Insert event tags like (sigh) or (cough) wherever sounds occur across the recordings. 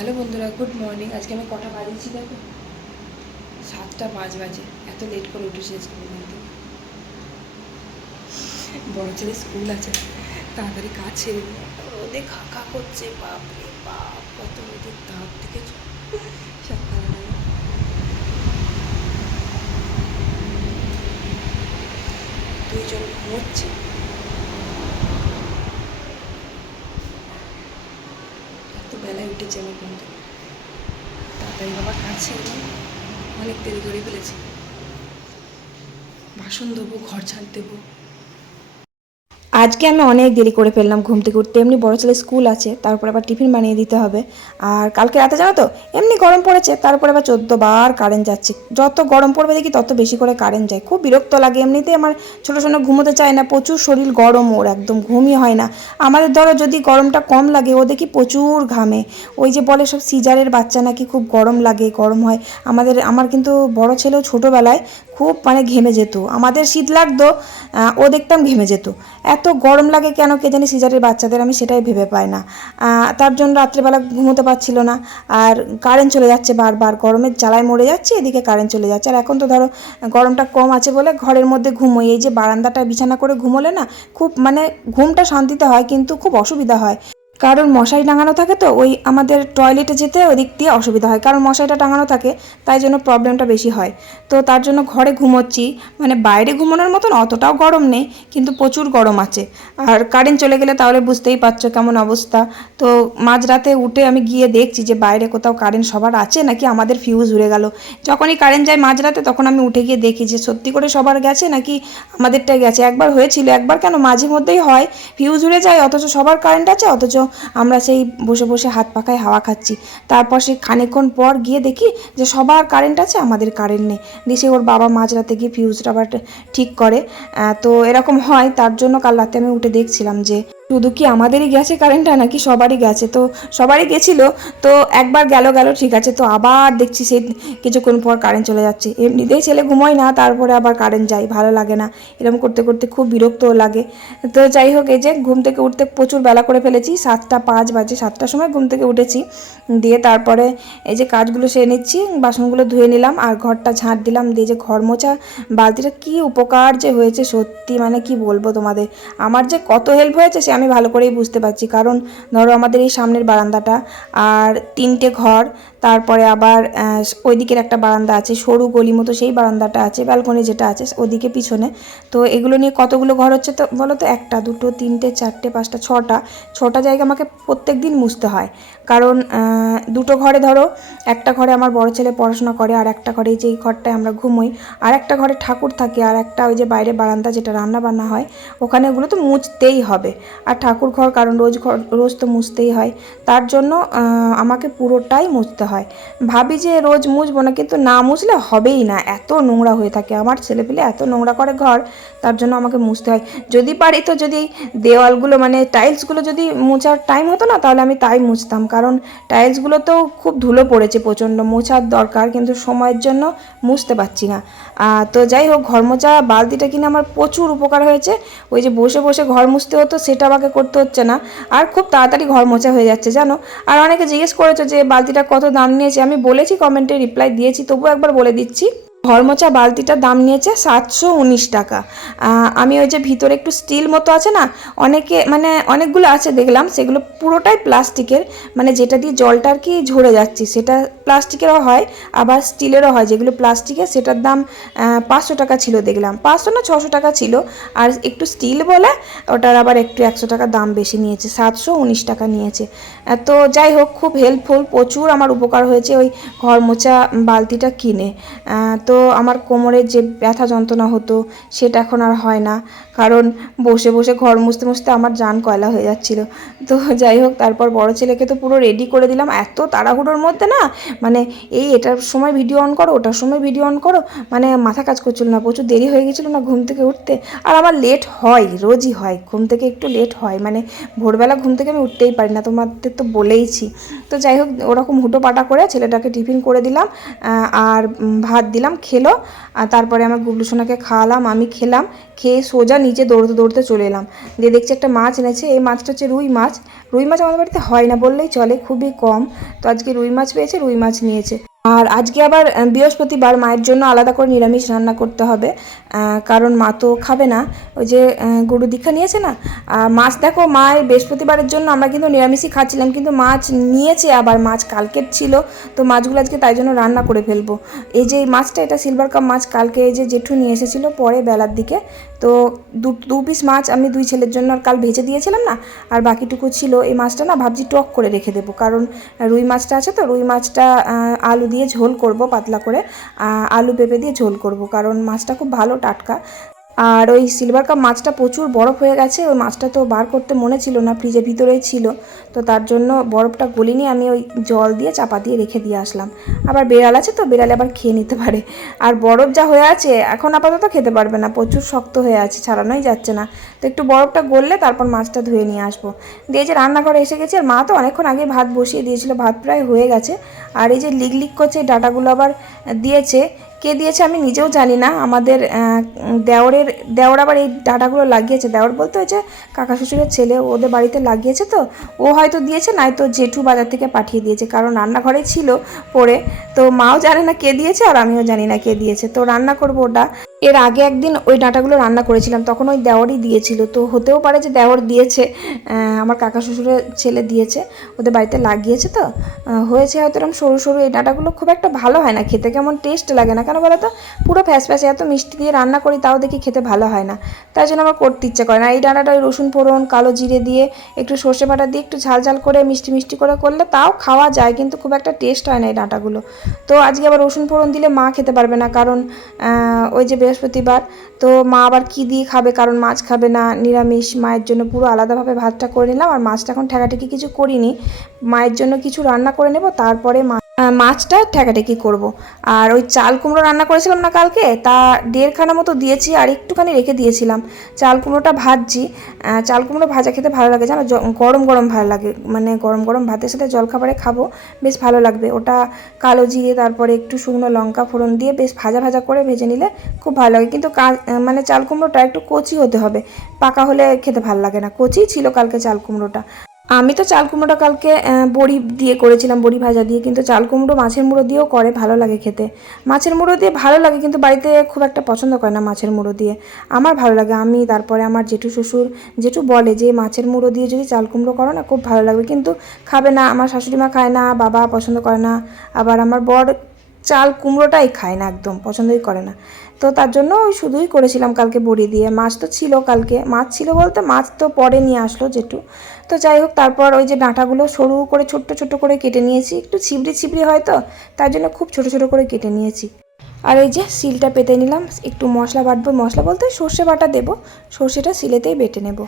Hello বন্ধুরা, good morning. আজকে আমি কটা বাজিয়েছি দেখো? সাতটা পাঁচ বাজে। এত লেট করে উঠেছি স্কুল থেকে বড় ছেলে স্কুল আছে। তাড়াতাড়ি কাজ ছেড়ে রোদে খাকা করছে, বাপরে বাপ, কত রোদের তাপ থেকে সকালবেলা। দুইজন ঘুমোচ্ছে। এত যাবে থেকে তাড়াতাড়ি বাবা কাজ ছেড়ে অনেক দেরি করে ফেলেছি। বাসন দেবো ঘর ছাড় দেবো। আজকে আমি অনেক দেরি করে ফেললাম ঘুম থেকে উঠতে। এমনি বড় ছেলে স্কুল আছে, তারপর আবার টিফিন বানিয়ে দিতে হবে। আর কালকে রাতে জানো তো, এমনি গরম পড়েছে, তারপরে আবার চোদ্দ বার কারেন্ট যাচ্ছে। যত গরম পড়বে দেখি তত বেশি করে কারেন্ট যায়। খুব বিরক্ত লাগে এমনিতে আমার ছোটো ছোটো ঘুমোতে চায় না, প্রচুর শরীর গরম ওর, একদম ঘুমই হয় না। আমাদের ধরো যদি গরমটা কম লাগে, ও দেখি প্রচুর ঘামে। ওই যে বলে সব সিজারের বাচ্চা নাকি খুব গরম লাগে, গরম হয়। আমাদের, আমার কিন্তু বড় ছেলেও ছোটোবেলায় খুব মানে ঘেমে যেত। আমাদের শীত লাগতো ও দেখতাম ঘেমে যেত। এত গরম লাগে কেন কে জানি সিজারের বাচ্চাদের, আমি সেটাই ভেবে পাই না। তার জন্য রাত্রেবেলা ঘুমোতে পারছিল না। আর কারেন্ট চলে যাচ্ছে বারবার, গরমের জ্বালায় মরে যাচ্ছে, এদিকে কারেন্ট চলে যাচ্ছে। আর এখন তো ধরো গরমটা কম আছে বলে ঘরের মধ্যে ঘুমোই। এই যে বারান্দাটা বিছানা করে ঘুমোলে না, খুব মানে ঘুমটা শান্তিতে হয়, কিন্তু খুব অসুবিধা হয়। কারণ মশারি টাঙানো থাকে তো, ওই আমাদের টয়লেটে যেতে ওই দিক দিয়ে অসুবিধা হয়। কারণ মশারিটা টাঙানো থাকে, তাই জন্য প্রবলেমটা বেশি হয়। তো তার জন্য ঘরে ঘুমোচ্ছি মানে বাইরে ঘুমানোর মতন অতটাও গরম নেই, কিন্তু প্রচুর গরম আছে। আর কারেন্ট চলে গেলে তাহলে বুঝতেই পারছ কেমন অবস্থা। তো মাঝরাতে উঠে আমি গিয়ে দেখছি যে বাইরে কোথাও কারেন্ট সবার আছে নাকি আমাদের ফিউজ উড়ে গেল। যখনই কারেন্ট যায় মাঝরাতে তখন আমি উঠে গিয়ে দেখি যে সত্যি করে সবার গেছে নাকি আমাদেরটাই গেছে। একবার হয়েছিল, একবার কেন মাঝে মধ্যেই হয়। ফিউজ উড়ে যায়, অথচ সবার কারেন্ট আছে, অথচ আমরা সেই বসে বসে হাত পাখায় হাওয়া খাচ্ছি। তারপর সে খানিকক্ষণ পর গিয়ে দেখি যে সবার কারেন্ট আছে, আমাদের কারেন্ট নেই। দিয়ে সে ওর বাবা মাঝরাতে গিয়ে ফিউজটা আবার ঠিক করে। তো এরকম হয়, তার জন্য কাল রাতে আমি উঠে দেখছিলাম যে শুধু কি আমাদেরই গেছে কারেন্টটা নাকি সবারই গেছে? তো সবারই গেছিল, তো একবার গেল গেল, ঠিক আছে। তো আবার দেখছি সেই কিছুক্ষণ পর কারেন্ট চলে যাচ্ছে। এমনিতেই ছেলে ঘুমোয় না, তারপরে আবার কারেন্ট যায়, ভালো লাগে না। এরকম করতে করতে খুব বিরক্তও লাগে। তো যাই হোক, এই যে ঘুম থেকে উঠতে প্রচুর বেলা করে ফেলেছি, সাতটা পাঁচ বাজে, সাতটার সময় ঘুম থেকে উঠেছি। দিয়ে তারপরে এই যে কাজগুলো সেরে নিচ্ছি, বাসনগুলো ধুয়ে নিলাম, আর ঘরটা ঝাঁট দিলাম। দিয়ে যে ঘর মোছা বালতিটা কী উপকার যে হয়েছে, সত্যি মানে কি বলব তোমাদের? আমার যে কত হেল্প হয়েছে, সে আমি ভালো করেই বুঝতে পারছি। কারণ ধরো আমাদের এই সামনের বারান্দাটা আর তিনটে ঘর তারপরে আবার ওই দিকের একটা বারান্দা আছে, সরু গলি মতো সেই বারান্দাটা আছে, ব্যালকনি যেটা আছে, ওদিকে পিছনে। তো এগুলো নিয়ে কতগুলো ঘর হচ্ছে তো বলো তো একটা, দুটো, তিনটে, চারটে, পাঁচটা, ছটা। ছটা জায়গা আমাকে প্রত্যেক দিন মুছতে হয়। কারণ দুটো ঘরে ধরো, একটা ঘরে আমার বড় ছেলে পড়াশোনা করে, আর একটা ঘরে এই যে ঘরটায় আমরা ঘুমোই, আর একটা ঘরে ঠাকুর থাকে, আর একটা ওই যে বাইরে বারান্দা যেটা রান্না বান্না হয়, ওখানে ওগুলো তো মুছতেই হবে। আর ঠাকুর ঘর, কারণ রোজ ঘর, রোজ তো মুছতেই হয়। তার জন্য আমাকে পুরোটাই মুছতে হয়। ভাবি যে রোজ মুছবো না কিন্তু না মুছলে হবেই না। এত নোংরা হয়ে থাকে। আমার ছেলেপিলে এত নোংরা করে ঘর, তার জন্য আমাকে মুছতে হয়। যদি পারি তো যদি দেওয়ালগুলো মানে টাইলসগুলো যদি মোছার টাইম হতো না, তাহলে আমি তাই মুছতাম। কারণ টাইলসগুলোতেও খুব ধুলো পড়েছে প্রচণ্ড। মোছার দরকার, কিন্তু সময়ের জন্য মুছতে পারছি না। তো যাই হোক, ঘর মোচা বালতিটা কিনে আমার প্রচুর উপকার হয়েছে। ওই যে বসে বসে ঘর মুছতে হতো, সেটা আমাকে করতে হচ্ছে না। আর খুব তাড়াতাড়ি ঘর মোছা হয়ে যাচ্ছে, জানো? আর অনেকে জিজ্ঞেস করেছ যে বালতিটা কত দাম নিয়েছে? আমি বলেছি, কমেন্টে রিপ্লাই দিয়েছি তবু একবার বলে দিচ্ছি। ঘর মোছা বালতিটার দাম নিয়েছে সাতশো উনিশ টাকা। আমি ওই যে ভিতরে একটু স্টিল মতো আছে না, অনেকে মানে অনেকগুলো আছে দেখলাম, সেগুলো পুরোটাই প্লাস্টিকের মানে যেটা দিয়ে জলটা আর কি ঝরে যাচ্ছে, সেটা প্লাস্টিকেরও হয়, আবার স্টিলেরও হয়, যেগুলো প্লাস্টিকের, সেটার দাম পাঁচশো টাকা ছিল দেখলাম। পাঁচশো না ছশো টাকা ছিল, আর একটু স্টিল বলে, ওটার আবার একটু একশো টাকা দাম বেশি নিয়েছে, সাতশো উনিশ টাকা নিয়েছে। তো যাই হোক, খুব হেল্পফুল প্রচুর আমার উপকার হয়েছে ওই ঘর মোছা বালতিটা কিনে। তো আমার কোমরের যে ব্যথা যন্ত্রণা হতো, সেটা এখন আর হয় না। কারণ বসে বসে ঘর মুছতে মুছতে আমার জান কয়লা হয়ে যাচ্ছিল। তো যাই হোক, তারপর বড় ছেলেকে তো পুরো রেডি করে দিলাম। এত তাড়াহুড়োর মধ্যে না মানে এই এটার সময় ভিডিও অন করো, ওটার সময় ভিডিও অন করো মানে মাথা কাজ করছিল না, প্রচুর দেরি হয়ে গেছিল না ঘুম থেকে উঠতে। আর আমার লেট হয়, রোজই হয়, ঘুম থেকে একটু লেট হয় মানে ভোরবেলা ঘুম থেকে আমি উঠতেই পারি না, তোমাদের তো বলেইছি। তো যাই হোক, ওরকম হুটো পাটা করে ছেলেটাকে টিফিন করে দিলাম আর ভাত দিলাম। খেলো, আর তারপরে আমার গুবলু সোনাকে খাওয়ালাম, আমি খেলাম, খেয়ে সোজা নিচে দৌড়তে দৌড়তে চলে এলাম। দিয়ে দেখছি একটা মাছ এনেছে, এই মাছটা হচ্ছে রুই মাছ। রুই মাছ আমাদের বাড়িতে হয় না বললেই চলে, খুবই কম। তো আজকে রুই মাছ পেয়েছে, রুই মাছ নিয়েছে। আর আজকে আবার বৃহস্পতিবার মায়ের জন্য আলাদা করে নিরামিষ রান্না করতে হবে। কারণ মা তো খাবে না। ওই যে গরু দীক্ষা নিয়েছে না? মাছ দেখো, মায়ের বৃহস্পতিবারের জন্য আমরা কিন্তু নিরামিষই খাচ্ছিলাম, কিন্তু মাছ নিয়েছে আবার, মাছ কালকের ছিল, তো মাছগুলো আজকে তাই জন্য রান্না করে ফেলব। এই যে মাছটা, এটা সিলভার কাপ মাছ, কালকে এই যে জেঠু নিয়ে এসেছিল পরে বেলার দিকে, তো দু দু পিস মাছ আমি দুই ছেলের জন্য আর কাল ভেজে দিয়েছিলাম না, আর বাকিটুকু ছিল এই মাছটা না, ভাবছি টক করে রেখে দেবো, কারণ রুই মাছটা আছে তো, রুই মাছটা আলু দিয়ে ঝোল করব পাতলা করে আলু পেঁপে দিয়ে ঝোল করব, কারণ মাছটা খুব ভালো টাটকা। আর ওই সিলভার কাপ মাছটা প্রচুর বরফ হয়ে গেছে, ওই মাছটা তো বার করতে মনে ছিল না, ফ্রিজের ভিতরেই ছিল। তো তার জন্য বরফটা গলিনি, আমি ওই জল দিয়ে চাপা দিয়ে রেখে দিয়ে আসলাম। আবার বেড়াল আছে তো, বেড়ালে আবার খেয়ে নিতে পারে। আর বরফ যা হয়ে আছে, এখন আপাতত খেতে পারবে না, প্রচুর শক্ত হয়ে আছে, ছাড়ানোই যাচ্ছে না। তো একটু বরফটা গললে তারপর মাছটা ধুয়ে নিয়ে আসব। দিয়ে যে রান্নাঘরে এসে গেছে, আর মা তো অনেকক্ষণ আগে ভাত বসিয়ে দিয়েছিল, ভাত প্রায় হয়ে গেছে। আর এই যে লিক লিক করছে ডাটাগুলো আবার দিয়েছে কে দিয়েছে আমি নিজেও জানি না। আমাদের দেওরের, দেওর আবার এই ডাটাগুলো লাগিয়েছে। দেওর বলতে হয়েছে কাকা শ্বশুরের ছেলে, ওদের বাড়িতে লাগিয়েছে তো। ও হয়তো দিয়েছে নয়তো জেঠু বাজার থেকে পাঠিয়ে দিয়েছে। কারণ রান্নাঘরেই ছিল পড়ে তো মাও জানে না কে দিয়েছে আর আমিও জানি না কে দিয়েছে। তো রান্না করব ওটা। এর আগে একদিন ওই ডাঁটাগুলো রান্না করেছিলাম, তখন ওই দেওয়ারই দিয়েছিল। তো হতেও পারে যে দেওয়ার দিয়েছে আমার কাকা শ্বশুরের ছেলে দিয়েছে, ওদের বাড়িতে লাগিয়েছে তো। হয়েছে হয়তো এরকম সরু সরু, এই ডাটাগুলো খুব একটা ভালো হয় না। খেতে কেমন টেস্ট লাগে না। কেন বলো তো? পুরো ফ্যাস ফ্যাসে, এত মিষ্টি দিয়ে রান্না করি, তাও দেখি খেতে ভালো হয় না। তাই জন্য আমার করতে ইচ্ছে করে না। এই ডাঁটাটা ওই রসুন ফোড়ন, কালো জিরে দিয়ে, একটু সর্ষে বাটা দিয়ে একটু ঝাল ঝাল করে, মিষ্টি মিষ্টি করে করলে তাও খাওয়া যায়, কিন্তু খুব একটা টেস্ট হয় না এই ডাঁটাগুলো। তো আজকে আবার রসুন ফোড়ন দিলে মা খেতে পারবে না, কারণ ওই যে বৃহস্পতিবার, তো মা আবার কি দিয়ে খাবে, কারণ মাছ খাবে না, নিরামিষ, মায়ের জন্য পুরো আলাদাভাবে ভাতটা করে নিলাম, আর মাছটা এখন ঠেকাঠেকি কিছু করিনি। মায়ের জন্য কিছু রান্না করে নেব, তারপরে মা মাছটা ঠেকাঠেকি করব। আর ওই চাল কুমড়ো রান্না করেছিলাম না কালকে, তা দেড়খানা মতো দিয়েছি আর একটুখানি রেখে দিয়েছিলাম। চাল কুমড়োটা ভাজছি। চাল কুমড়ো ভাজা খেতে ভালো লাগে, জানো? গরম গরম ভালো লাগে। মানে গরম গরম ভাতের সাথে জলখাবারে খাব, বেশ ভালো লাগবে। ওটা কালো জিরে, তারপরে একটু শুকনো লঙ্কা ফোড়ন দিয়ে বেশ ভাজা ভাজা করে ভেজে নিলে খুব ভালো লাগে। কিন্তু মানে চাল কুমড়োটা একটু কচি হতে হবে, পাকা হলে খেতে ভালো লাগে না। কচি ছিল কালকে চাল কুমড়োটা। আমি তো চাল কুমড়োটা কালকে বড়ি দিয়ে করেছিলাম, বড়ি ভাজা দিয়ে, কিন্তু চাল কুমড়ো মাছের মুড়ো দিয়েও করে ভালো লাগে খেতে। মাছের মুড়ো দিয়ে ভালো লাগে, কিন্তু বাড়িতে খুব একটা পছন্দ করে না মাছের মুড়ো দিয়ে। আমার ভালো লাগে, আমি তারপরে আমার জেঠু শ্বশুর, জেঠু বলে যে মাছের মুড়ো দিয়ে যদি চাল কুমড়ো করো না, খুব ভালো লাগবে। কিন্তু খাবে না, আমার শাশুড়ি মা খায় না, বাবা পছন্দ করে না। আবার আমার বর চাল কুমড়োটাই খায় না একদম, পছন্দই করে না। তো তার জন্য ওই শুধুই করেছিলাম কালকে বড়ি দিয়ে। মাছ তো ছিল কালকে, মাছ ছিল বলতে মাছ তো পরে নিয়ে আসলো যেটু তো যাই হোক, তারপর ওই যে ডাঁটাগুলো সরু করে, ছোট্ট ছোট্ট করে কেটে নিয়েছি। একটু ছিবড়ি ছিবড়ি হয় তো, তার জন্য খুব ছোট ছোট করে কেটে নিয়েছি। আর এই যে সিলটা পেতে নিলাম, একটু মশলা বাটবো। মশলা বলতে সর্ষে বাটা দেবো, সর্ষেটা সিলেতেই বেটে নেব।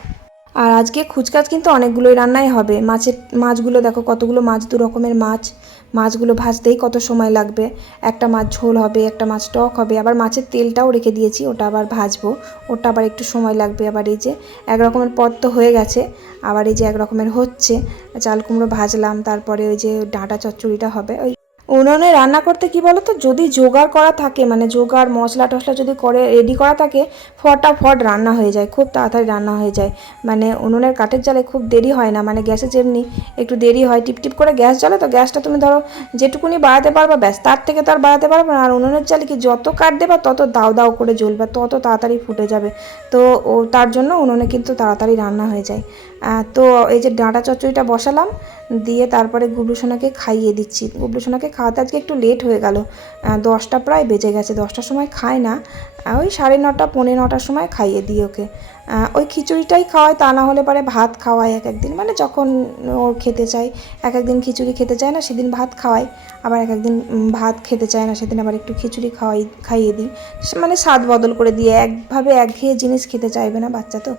আর আজকে খুচকাচ কিন্তু অনেকগুলোই রান্নাই হবে। মাছের মাছগুলো দেখো কতগুলো মাছ, দু রকমের মাছ। মাছগুলো ভাজতেই কত সময় লাগবে? একটা মাছ ঝোল হবে, একটা মাছ টক হবে, আবার মাছের তেলটাও রেখে দিয়েছি, ওটা আবার ভাজবো। ওটা আবার একটু সময় লাগবে, আবার এই যে এক রকমের পদ তো হয়ে গেছে, আবার এই যে এক রকমের হচ্ছে, চাল কুমড়ো ভাজলাম, তারপরে ওই যে ডাঁটা চচ্চড়িটা হবে, ওই উনুনে রান্না করতে কি বলো তো যদি জোগাড় করা থাকে মানে জোগাড়, মশলা টশলা যদি করে রেডি করা থাকে, ফটাফট রান্না হয়ে যায়, খুব তাড়াতাড়ি রান্না হয়ে যায়। মানে উনুনের কাঠের জালে খুব দেরি হয় না মানে গ্যাসে যেমনি একটু দেরি হয় টিপ টিপ করে গ্যাস জ্বলে তো গ্যাসটা তুমি ধরো যেটুকুনি বাড়াতে পারবা, ব্যাস, তার থেকে তো আর বাড়াতে পারবে না। আর উনুনের জালে কি যত কাঠ দেবা, তত দাও দাও করে জ্বলবে, তত তাড়াতাড়ি ফুটে যাবে। তো ও, তার জন্য উনুনে কিন্তু তাড়াতাড়ি রান্না হয়ে যায়। তো এই যে ডাঁটা চচ্চড়িটা বসালাম দিয়ে তারপরে গুবলু সোনাকে খাইয়ে দিচ্ছি। গুবলু সোনাকে খাওয়াতে আজকে একটু লেট হয়ে গেল। দশটা প্রায় বেজে গেছে। দশটার সময় খায় না। ওই সাড়ে নটা, পৌনে নটার সময় খাইয়ে দিই ওকে। ওই খিচুড়িটাই খাওয়ায়, তা না হলে পরে ভাত খাওয়ায় এক একদিন। মানে যখন ও খেতে চায়, এক একদিন খিচুড়ি খেতে চায় না, সেদিন ভাত খাওয়াই আবার এক একদিন ভাত খেতে চায় না, সেদিন আবার একটু খিচুড়ি খাওয়াই, খাইয়ে দিই। মানে স্বাদ বদল করে দিয়ে একভাবে একঘেয়ে জিনিস খেতে চাইবে না বাচ্চা তো।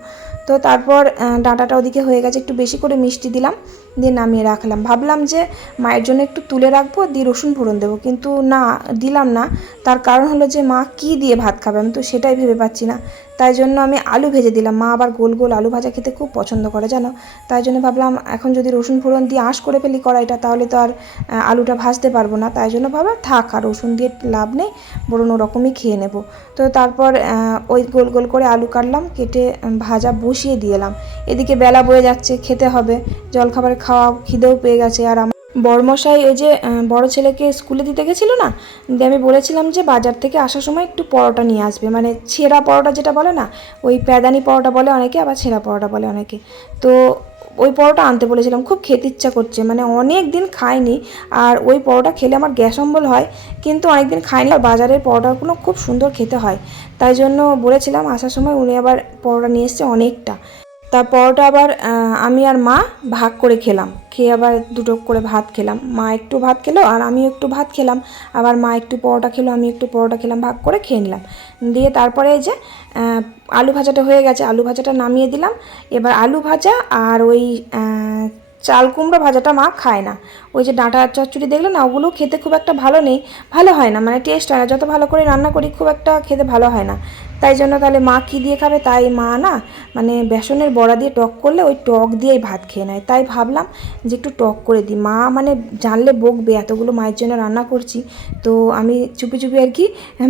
তো তারপর ডাঁটাটা ওদিকে হয়ে গেছে, একটু বেশি করে মিষ্টি দিলাম। দিয়ে নামিয়ে রাখলাম। ভাবলাম যে মায়ের জন্য একটু তুলে রাখব, দিয়ে রসুন ফোড়ন দেবো। কিন্তু না, দিলাম না। তার কারণ হলো যে মা কি দিয়ে ভাত খাবে আমি তো সেটাই ভেবে পাচ্ছি না। তাই জন্য আমি আলু ভেজে দিলাম। মা আবার গোল গোল আলু ভাজা খেতে খুব পছন্দ করে, জানো? তাই জন্য ভাবলাম, এখন যদি রসুন ফোড়ন দিয়ে আঁশ করে ফেলি কড়াইটা, তাহলে তো আর আলুটা ভাজতে পারব না। তাই জন্য ভাবলাম, থাক, আর রসুন দিয়ে লাভ নেই, বরং ওরকমই খেয়ে নেব। তো তারপর ওই গোল গোল করে আলু কাটলাম, কেটে ভাজা বসিয়ে দিয়ে এলাম। এদিকে বেলা বয়ে যাচ্ছে, খেতে হবে। জলখাবার খাওয়া খিদেও পেয়ে গেছে, আর আমার বড়মশাই, ওই যে বড় ছেলেকে স্কুলে দিতে গেছিল না? দিয়ে আমি বলেছিলাম যে, বাজার থেকে আসার সময় একটু পরোটা নিয়ে আসবে। মানে ছেঁড়া পরোটা যেটা বলে না, ওই প্যাদানি পরোটা বলে অনেকে, আবার ছেঁড়া পরোটা বলে অনেকে। তো ওই পরোটা আনতে বলেছিলাম, খুব খেতে ইচ্ছা করছে। মানে অনেক দিন খাইনি, আর ওই পরোটা খেলে আমার গ্যাস অম্বল হয়, কিন্তু অনেক দিন খাইনি, আর বাজারের পরোটাগুলো খুব সুন্দর খেতে হয়। তাই জন্য বলেছিলাম, আসার সময় উনি আবার পরোটা নিয়ে এসছে অনেকটা। তার পরোটা আবার আমি আর মা ভাগ করে খেলাম। খেয়ে আবার দুটো করে ভাত খেলাম। মা একটু ভাত খেলো আর আমি একটু ভাত খেলাম। আবার মা একটু পরোটা খেলো, আমি একটু পরোটা খেলাম, ভাগ করে খেয়ে নিলাম। দিয়ে তারপরে এই যে আলু ভাজাটা হয়ে গেছে। আলু ভাজাটা নামিয়ে দিলাম। এবার আলু ভাজা আর ওই চাল কুমড়ো ভাজাটা মা খায় না। ওই যে ডাঁটা চচ্চড়ি দেখলে না, ওগুলো খেতে খুব একটা ভালো নেই। ভালো হয় না মানে টেস্ট হয় না। যত ভালো করে রান্না করি, খুব একটা খেতে ভালো হয় না। তাই জন্য তাহলে মা কী দিয়ে খাবে? তাই মা না মানে বেসনের বড়া দিয়ে টক করলে ওই টক দিয়েই ভাত খেয়ে নেয়। তাই ভাবলাম যে একটু টক করে দিই। মা মানে জানলে বকবে, এতগুলো মায়ের জন্য রান্না করছি। তো আমি চুপি চুপি আর কি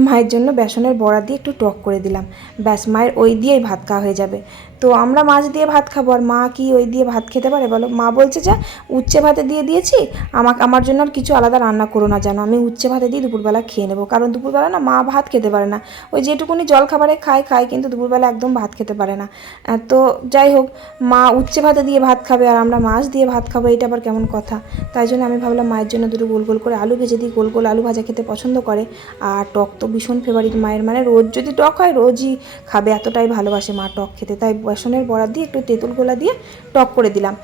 মায়ের জন্য বেসনের বড়া দিয়ে একটু টক করে দিলাম। ব্যাস, মায়ের ওই দিয়েই ভাত খাওয়া হয়ে যাবে। তো আমরা মাছ দিয়ে ভাত খাব, আর মা কি ওই দিয়ে ভাত খেতে পারে বলো? মা বলছে যে, উচ্ছে ভাতে দিয়ে দিয়েছি, আমাকে, আমার জন্য আর কিছু আলাদা রান্না করো না জানো। আমি উচ্ছে ভাতে দিয়ে দুপুরবেলা খেয়ে নেব। কারণ দুপুরবেলা না মা ভাত খেতে পারে না। ওই যেটুকুনি জল খাবারে খায় খায়, কিন্তু দুপুরবেলা একদম ভাত খেতে পারে না। তো যাই হোক, মা উচ্ছে ভাতে দিয়ে ভাত খাবে আর আমরা মাছ দিয়ে ভাত খাব এটা আবার কেমন কথা। তাই জন্য আমি ভাবলাম মায়ের জন্য দুটো গোল গোল করে আলু ভেজে দিই, গোল গোল আলু ভাজা খেতে পছন্দ করে। আর টক তো ভীষণ ফেভারিট মায়ের মানে রোজ যদি টক হয়, রোজই খাবে, এতটাই ভালোবাসে মা টক খেতে। তাই বেসনের বড়া দিয়ে একটু তেঁতুল গোলা দিয়ে টক করে দিলাম।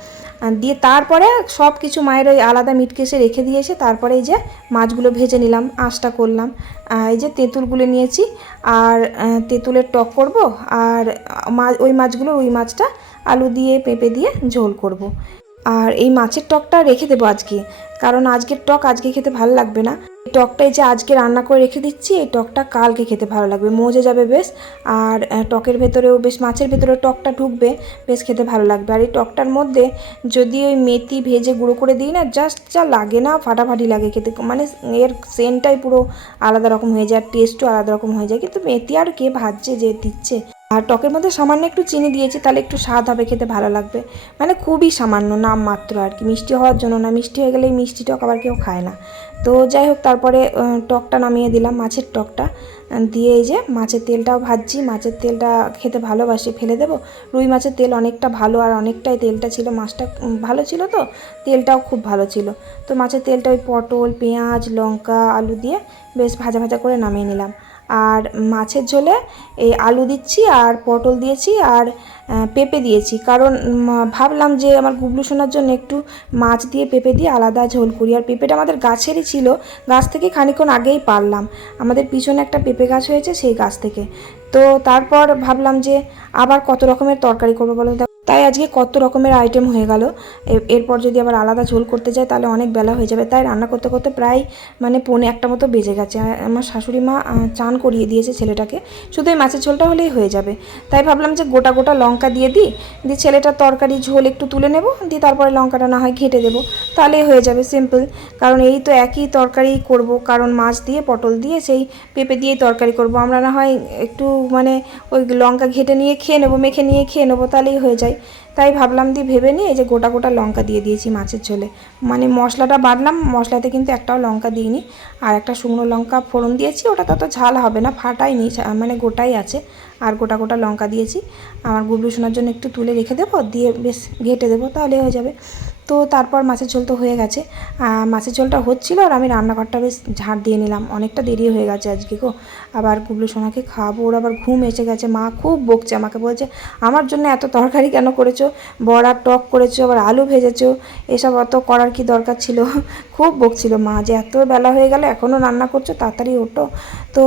দিয়ে তারপরে সব কিছু মায়ের ওই আলাদা মিটকেসে রেখে দিয়ে এসে তারপরে এই যে মাছগুলো ভেজে নিলাম, আঁশটা করলাম এই যে তেঁতুলগুলো নিয়েছি আর তেঁতুলের টক করব আর মাছ ওই মাছগুলো ওই মাছটা আলু দিয়ে পেঁপে দিয়ে ঝোল করব। আর এই মাছের টকটা রেখে দেবো আজকে, কারণ আজকের টক আজকে খেতে ভালো লাগবে না টকটাই যে আজকে রান্না করে রেখে দিচ্ছি, এই টকটা কালকে খেতে ভালো লাগবে। মজে যাবে বেশ। আর টকের ভেতরেও বেশ, মাছের ভেতরে টকটা ঢুকবে, বেশ খেতে ভালো লাগবে। আর এই টকটার মধ্যে যদি ওই মেথি ভেজে গুঁড়ো করে দিই না জাস্ট যা লাগে না, ফাটাফাটি লাগে খেতে। মানে এর সেন্টটাই পুরো আলাদা রকম হয়ে যায়, আর টেস্টও আলাদা রকম হয়ে যায়। কিন্তু মেথি আর কে ভাজছে, যে দিচ্ছে। আর টকের মধ্যে সামান্য একটু চিনি দিয়েছি, তাহলে একটু স্বাদ হবে, খেতে ভালো লাগবে। মানে খুবই সামান্য, নাম মাত্র আর কি। মিষ্টি হওয়ার জন্য না, মিষ্টি হয়ে গেলে মিষ্টি টক আবার কেউ খায় না। তো যাই হোক, তারপরে টকটা নামিয়ে দিলাম, মাছের টকটা। দিয়ে এই যে মাছের তেলটাও ভাজছি, মাছের তেলটা খেতে ভালোবাসি, ফেলে দেবো। রুই মাছের তেল অনেকটা ভালো আর অনেকটাই তেলটা ছিল, মাছটা ভালো ছিল তো, তেলটাও খুব ভালো ছিল। তো মাছের তেলটা ওই পটল, পেঁয়াজ, লঙ্কা, আলু দিয়ে বেশ ভাজা ভাজা করে নামিয়ে নিলাম। আর মাছের ঝোলে এই আলু দিচ্ছি আর পটল দিয়েছি আর পেঁপে দিয়েছি। কারণ ভাবলাম যে আমার গুবলু শোনার জন্য একটু মাছ দিয়ে পেঁপে দিয়ে আলাদা ঝোল করি। আর পেঁপেটা আমাদের গাছেরই ছিল, গাছ থেকে খানিক্ষণ আগেই পারলাম। আমাদের পিছনে একটা পেঁপে গাছ হয়েছে সেই গাছ থেকে। তো তারপর ভাবলাম যে আবার কত রকমের তরকারি করব বলো আজকে কত রকমের আইটেম হয়ে গেল। এরপর যদি আবার আলাদা ঝোল করতে যাই তাহলে অনেক বেলা হয়ে যাবে। তাই রান্না করতে করতে প্রায় মানে পৌনে একটা মতো বেজে গেছে। আমার শাশুড়ি মা চান করিয়ে দিয়েছে ছেলেটাকে। শুধু এই মাছের ঝোলটা হলেই হয়ে যাবে। তাই ভাবলাম যে গোটা গোটা লঙ্কা দিয়ে দিই। দিয়ে ছেলেটার তরকারি ঝোল একটু তুলে নেব। দিয়ে তারপরে লঙ্কাটা না হয় ঘেটে দেবো। তাহলেই হয়ে যাবে সিম্পল কারণ এই তো একই তরকারি করব। কারণ মাছ দিয়ে, পটল দিয়ে সেই পেঁপে দিয়েই তরকারি করব। আমরা না হয় একটু মানে ওই লঙ্কা ঘেটে নিয়ে খেয়ে নেব, মেখে নিয়ে খেয়ে নেব, তাহলেই হয়ে যায়। তাই ভাবলাম দিয়ে ভেবে নিয়ে এই যে গোটা গোটা লঙ্কা দিয়ে দিয়েছি মাছের ঝোলে। মানে মশলাটা বাড়লাম মশলাতে কিন্তু একটাও লঙ্কা দিইনি। আর একটা শুকনো লঙ্কা ফোড়ন দিয়েছি ওটা তত ঝাল হবে না, ফাটাইনি নি মানে গোটাই আছে। আর গোটা গোটা লঙ্কা দিয়েছি। আমার গুবলু শোনার জন্য একটু তুলে রেখে দেবো, দিয়ে বেশ ঘেটে দেবো, তাহলে হয়ে যাবে। তো তারপর মাছের ঝোল তো হয়ে গেছে। মাছের ঝোলটা হচ্ছিল আর আমি রান্নাঘরটা বেশ ঝাড় দিয়ে নিলাম। অনেকটা দেরি হয়ে গেছে আজকে গো। আবার গুবলু সোনাকে খাওয়াবো, ওর আবার ঘুম এসে গেছে। মা খুব বকছে আমাকে, বলছে, আমার জন্য এত তরকারি কেন করেছ? বড়া টক করেছ, আবার আলু ভেজেছো? এসব অত করার কি দরকার ছিল? (laughs) খুব বকছিল মা, যে এত বেলা হয়ে গেল এখনও রান্না করছ? তাড়াতাড়ি ওঠো। তো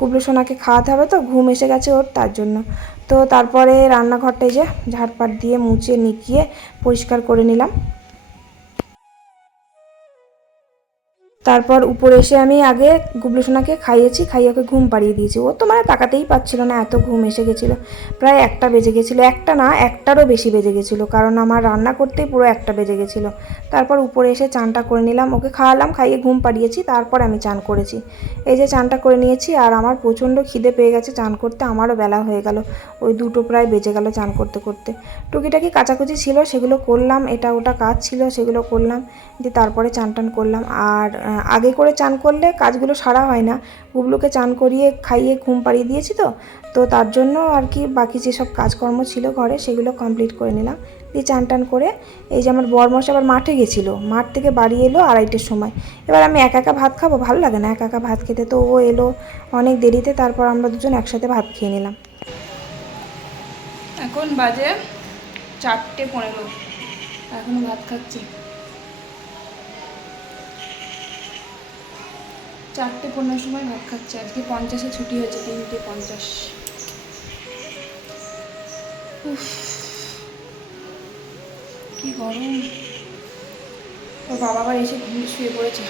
গুবলু সোনাকে খাওয়াতে হবে তো, ঘুম এসে গেছে ওর, তার জন্য। তো তারপরে রান্নাঘরটাই যে ঝাড়পাট দিয়ে মুছে নিকিয়ে পরিষ্কার করে নিলাম। তারপর উপরে এসে আমি আগে গুবলু সোনাকে খাইয়েছি, খাইয়ে ওকে ঘুম পাড়িয়ে দিয়েছি। ও তো মানে তাকাতেই পাচ্ছিল না, এত ঘুম এসে গেছিল। প্রায় একটা বেজে গেছিল, একটা না, একটারও বেশি বেজে গেছিল, কারণ আমার রান্না করতেই পুরো একটা বেজে গেছিল। তারপর উপরে এসে চানটা করে নিলাম, ওকে খাওয়ালাম, খাইয়ে ঘুম পাড়িয়েছি, তারপর আমি চান করেছি। এই যে চানটা করে নিয়েছি, আর আমার প্রচণ্ড খিদে পেয়ে গেছে, চান করতে আমারও বেলা হয়ে গেল। ওই দুটো প্রায় বেজে গেল চান করতে করতে। টুকিটাকি কাচাকুচি ছিল, সেগুলো করলাম, এটা ওটা কাজ ছিল, সেগুলো করলাম। দিয়ে তারপরে চান টান করলাম। আর আগে করে চান করলে কাজগুলো সারা হয় না। গুবলুকে চান করিয়ে খাইয়ে ঘুম পাড়িয়ে দিয়েছি তো। তো তার জন্য আর কি বাকি যেসব কাজকর্ম ছিল ঘরে সেগুলো কমপ্লিট করে নিলাম। দিয়ে চান টান করে এই যে আমার বরমশা আবার মাঠে গেছিল। মাঠ থেকে বাড়ি এলো আড়াইটের সময়। এবার আমি একা একা ভাত খাব? ভালো লাগে না একা একা ভাত খেতে। তো ও এলো অনেক দেরিতে, তারপর আমরা দুজন একসাথে ভাত খেয়ে নিলাম। এখন বাজে চারটে পনেরো। এখনও ভাত খাচ্ছি। চারটে পনেরোর সময় ভাত খাচ্ছে। আজকে পঞ্চাশে ছুটি হয়েছে, তিনটে পঞ্চাশ। কি গরম। ওর বাবা আবার এসে ঘুমিয়ে শুয়ে পড়েছে।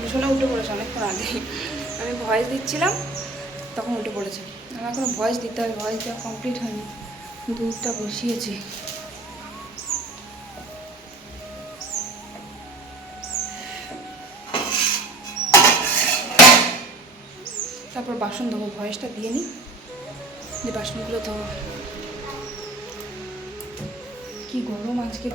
ভীষণ উঠে পড়েছে অনেকক্ষণ আগে। আমি ভয়েস দিচ্ছিলাম, তখন উঠে পড়েছে। আমার এখনও ভয়েস দিতে হবে ভয়েস দেওয়া কমপ্লিট হয়নি। দুধটা বসিয়েছি। বাসন ধোবো, ভয়েসটা দিয়ে নিই। যে বাসনগুলো ধোবো। কি গরম আজকে।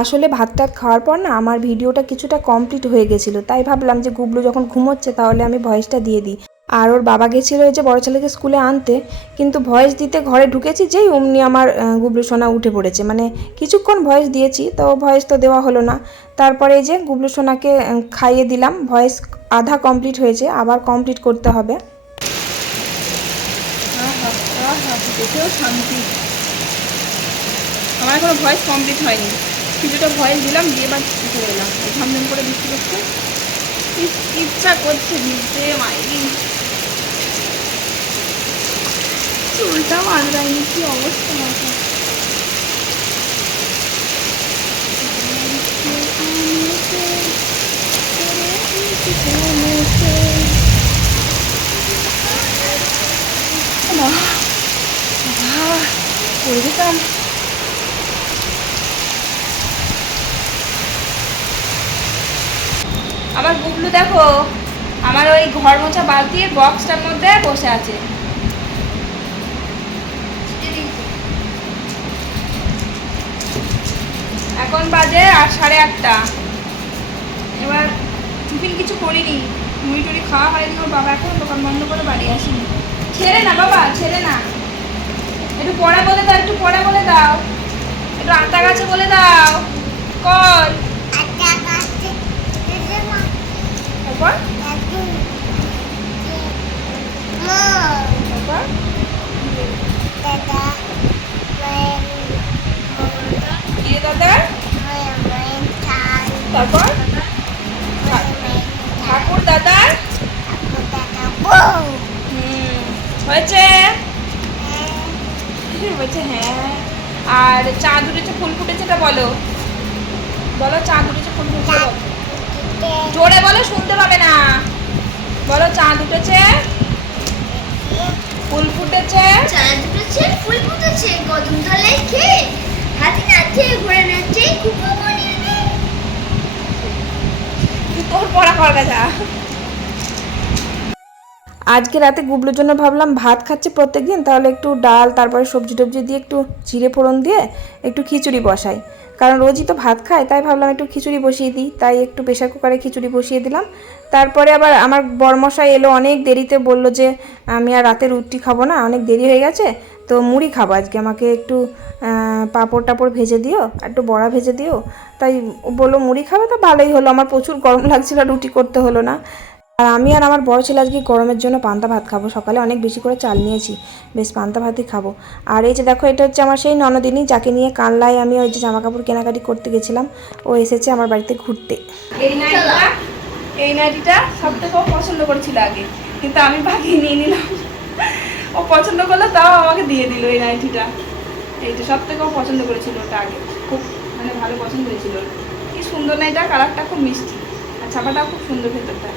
আসলে ভাত টাত খাওয়ার পর না আমার ভিডিওটা কিছুটা কমপ্লিট হয়ে গেছিল, তাই ভাবলাম যে গুবলু যখন ঘুমোচ্ছে তাহলে আমি ভয়েসটা দিয়ে দিই। আর ওর বাবা গেছিল যে বড় ছেলেকে স্কুলে আনতে, কিন্তু ভয়েস দিতে ঘরে ঢুকেছি যেই অমনি আমার গুবলু সোনা উঠে পড়েছে। মানে কিছুক্ষণ ভয়েস দিয়েছি, তো ভয়েস তো দেওয়া হলো না। তারপরে এই যে গুবলু সোনাকে খাইয়ে দিলাম। ভয়েস আধা কমপ্লিট হয়েছে, আবার কমপ্লিট করতে হবে। আমার এখনও ভয়েস কমপ্লিট হয়নি। কিছুটা ভয়েস দিলাম, দিয়ে এবার উঠে এলাম ঝমঝম করে বৃষ্টি করছে ইচ্ছা করছে ভিজতে, মাইরি। চুলটা মাঝরাইনি কি অবস্থা? মাথা করে দিতাম আমার গুবলু দেখো, আমার ওই ঘর মোছা বালতির বক্সটার মধ্যে বসে আছে। এখন বাজে আর সাড়ে আটটা। এবার টিফিন কিছু করিনি মুড়ি টুড়ি খাওয়া হয়নি ওর বাবা এখন দোকান বন্ধ করে বাড়ি আসেনি। ছেড়ে না বাবা ছেড়ে না। একটু পড়া বলে দাও একটু পড়া বলে দাও। একটু আটা গাছে বলে দাও। কর। তারপর? তারপর? দাদা তারপর? ঠাকুর দাদার? হয়েছে? হয়েছে হ্যাঁ। আর চাঁদ উঠেছে ফুল ফুটেছে এটা বলো। বলো চাঁদ উঠেছে ফুল ফুটেছে জোরে বলো, শুনতে পাবে না। বলো চাঁদ উঠেছে ফুল ফুটেছে? চাঁদ উঠেছে ফুল ফুটেছে। কদম তলায় খেয়ে হাতি নাচছে কুকুর বনিয়ে তুই তোর পড়া কর গেছা আজকে রাতে গুবলুর জন্য ভাবলাম ভাত খাচ্ছে প্রত্যেক দিন তাহলে একটু ডাল, তারপরে সবজি টবজি দিয়ে একটু জিরে ফোড়ন দিয়ে একটু খিচুড়ি বসাই। কারণ রোজই তো ভাত খায় তাই ভাবলাম একটু খিচুড়ি বসিয়ে দিই, তাই একটু প্রেশার কুকারে খিচুড়ি বসিয়ে দিলাম। তারপরে আবার আমার বরমশাই এলো অনেক দেরিতে, বলল যে আমি আর রাতে রুটি খাব না, অনেক দেরি হয়ে গেছে তো মুড়ি খাব। আজকে আমাকে একটু পাঁপড় টাপড় ভেজে দিও আর একটু বড়া ভেজে দিও। তাই বলল, মুড়ি খাবে তো ভালোই হলো, আমার প্রচুর গরম লাগছিল রুটি করতে হলো না। আর আমি আর আমার বড় ছেলে আজকে গরমের জন্য পান্তা ভাত খাব। সকালে অনেক বেশি করে চাল নিয়েছি, বেশ পান্তা ভাতই খাব। আর এই যে দেখো, এটা হচ্ছে আমার সেই ননদিনী, যাকে নিয়ে কানলায় আমি ওই যে জামা কাপড় কেনাকাটি করতে গেছিলাম। ও এসেছে আমার বাড়িতে ঘুরতে। এই নাইটিটা, এই সব থেকে পছন্দ করেছিল আগে। কিন্তু আমি বাকি নিয়ে নিলাম। ও পছন্দ করল, তাও আমাকে দিয়ে দিল এই নাইটিটা। এইটা সব থেকে ও পছন্দ করেছিল ওটা আগে। খুব মানে ভালো পছন্দ হয়েছিল। কি সুন্দর না এটা, কালারটা খুব মিষ্টি। আর ছাপাটাও খুব সুন্দর ভেতরটা।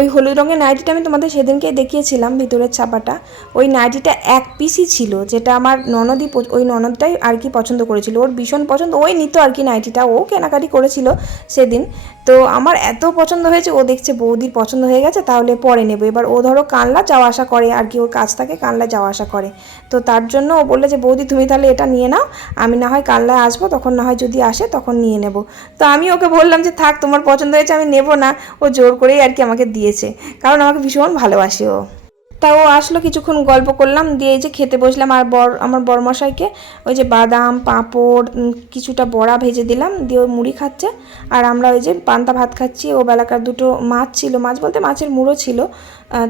ওই হলুদ রঙের নাইটিটা আমি তোমাদের সেদিনকে দেখিয়েছিলাম ভিতরের ছাপাটা ওই নাইটিটা এক পিসই ছিল, যেটা আমার ননদই ওই ননদটাই আর কি পছন্দ করেছিল। ওর ভীষণ পছন্দ, ওই নিত আর কি নাইটিটা, ও কেনাকাটি করেছিল সেদিন। তো আমার এত পছন্দ হয়েছে, ও দেখছে বৌদির পছন্দ হয়ে গেছে, তাহলে পরে নেব। এবার ও ধরো কানলা যাওয়া আসা করে, আর কি ওর কাজ থাকে কানলা যাওয়া আসা করে। তো তার জন্য ও বলল যে, বৌদি, তুমি তাহলে এটা নিয়ে নাও, আমি না হয় কানলায় আসব, তখন না হয় যদি আসে, তখন নিয়ে নেব। তো আমি ওকে বললাম যে, থাক, তোমার পছন্দ হয়েছে, আমি নেব না। ও জোর করেই আর কি আমাকে দিয়েছে, কারণ আমাকে ভীষণ ভালোবাসে ও। তা ও আসলো কিছুক্ষণ গল্প করলাম, দিয়ে এই যে খেতে বসলাম আর বর, আমার বরমশাইকে ওই যে বাদাম, পাঁপড় কিছুটা বড়া ভেজে দিলাম, দিয়ে ও মুড়ি খাচ্ছে। আর আমরা ওই যে পান্তা ভাত খাচ্ছি, ও বেলাকার দুটো মাছ ছিল, মাছ বলতে মাছের মুড়ো ছিল।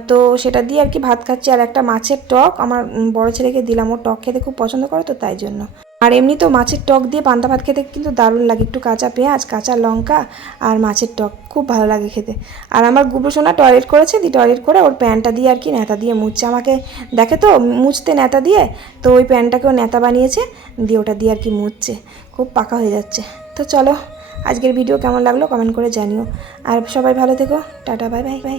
তো সেটা দিয়ে আর কি ভাত খাচ্ছি, আর একটা মাছের টক, আমার বড় ছেলেকে দিলাম, ও টক খেতে খুব পছন্দ করে তো তাই জন্য। আর এমনি তো মাছের টক দিয়ে পান্তা ভাত খেতে কিন্তু দারুণ লাগে। একটু কাঁচা পেঁয়াজ, কাঁচা লঙ্কা আর মাছের টক খুব ভালো লাগে খেতে। আর আমার গুবসোনা টয়লেট করেছে দিয়ে টয়লেট করে ওর প্যান্টটা দিয়ে আর কি নেতা দিয়ে মুছছে। আমাকে দেখে তো মুছতে নেতা দিয়ে, তো ওই প্যান্টটাকেও নেতা বানিয়েছে, দিয়ে ওটা দিয়ে আর কি মুছছে। খুব পাকা হয়ে যাচ্ছে। তো চলো, আজকের ভিডিও কেমন লাগল কমেন্ট করে জানিও। আর সবাই ভালো থেকো। Tata, bye bye bye.